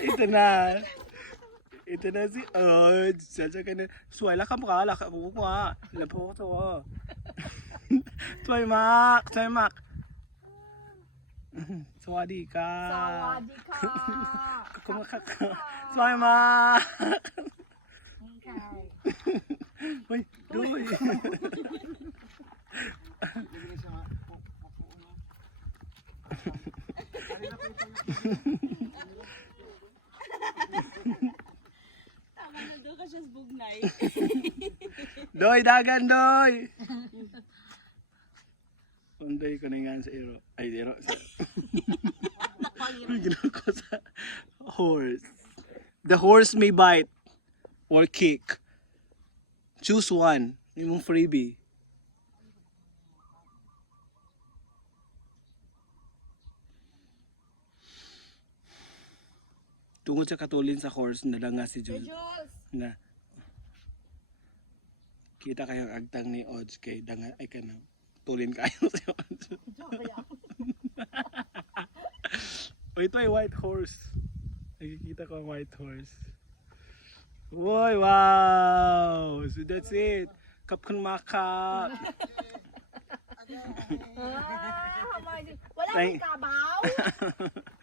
Ito na. Ito na si Odds. Sadya ka na. Suway lang ka mukha. Laka mo mukha. Lapo ko to. Suway mak. Suway mak. Sawadi ka. Sawadi ka. Kumakak ka. Suway mak. Okay. Uy. Uy. Tama na doon ka siya sa bugnay. Doy, dagan, doy! Panday ko na nga sa iro. Ay, iro. Ginawa ko sa horse. The horse may bite or kick. Choose one. Yung freebie. Tungod sa katulin sa horse, nadanga si Jules. Jules. Na kita kayong agtang ni Odds kay danga ay kana tulin kayo si Odds. O ito ay white horse. Nakikita ko ang white horse. Uy, wow! So that's it. Kapkun makap. Wala Thank- kang kabaw.